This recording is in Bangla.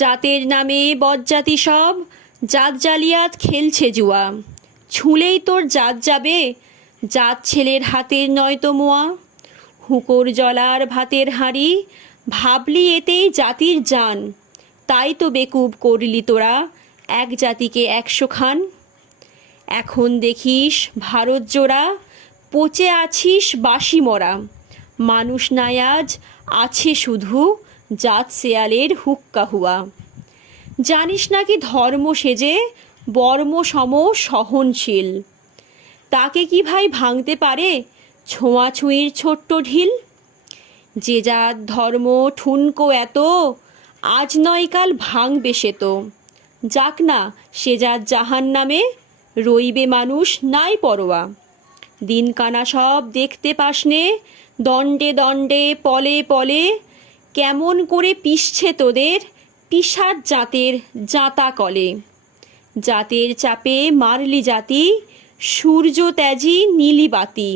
জাতের নামে বজ্জাতি সব জাত জালিয়াত খেলছে জুয়া। ছুঁলেই তোর জাত যাবে, জাত ছেলের হাতের নয়তো মোয়া। হুঁকোর জলার ভাতের হাঁড়ি, ভাবলি এতেই জাতির জান। তাই তো বেকুব করলি তোরা এক জাতিকে 100 খান। এখন দেখিস ভারত জোড়া, পচে আছিস বাসি মরা। মানুষ নাই আজ, আছে শুধু জাত শেয়ালের হুক্কা হুয়া। জানিস নাকি ধর্ম সেজে বর্ম সম সহনশীল, তাকে কি ভাই ভাঙতে পারে ছোঁয়াছুঁয়ির ছোট্ট ঢিল। যে জাত ধর্ম ঠুনকো এত, আজ নয় কাল ভাঙবে সে তো। যাক না সে জাত জাহান নামে, রইবে মানুষ নাই পরোয়া। দিন কানা সব দেখতে পাসনে, দণ্ডে দণ্ডে পলে পলে। কেমন করে পিষছে তোদের পিশাচ জাতের জাঁতা কলে। জাতের চাপে মারলি জাতি, সূর্য ত্যাজি নীলি বাতি।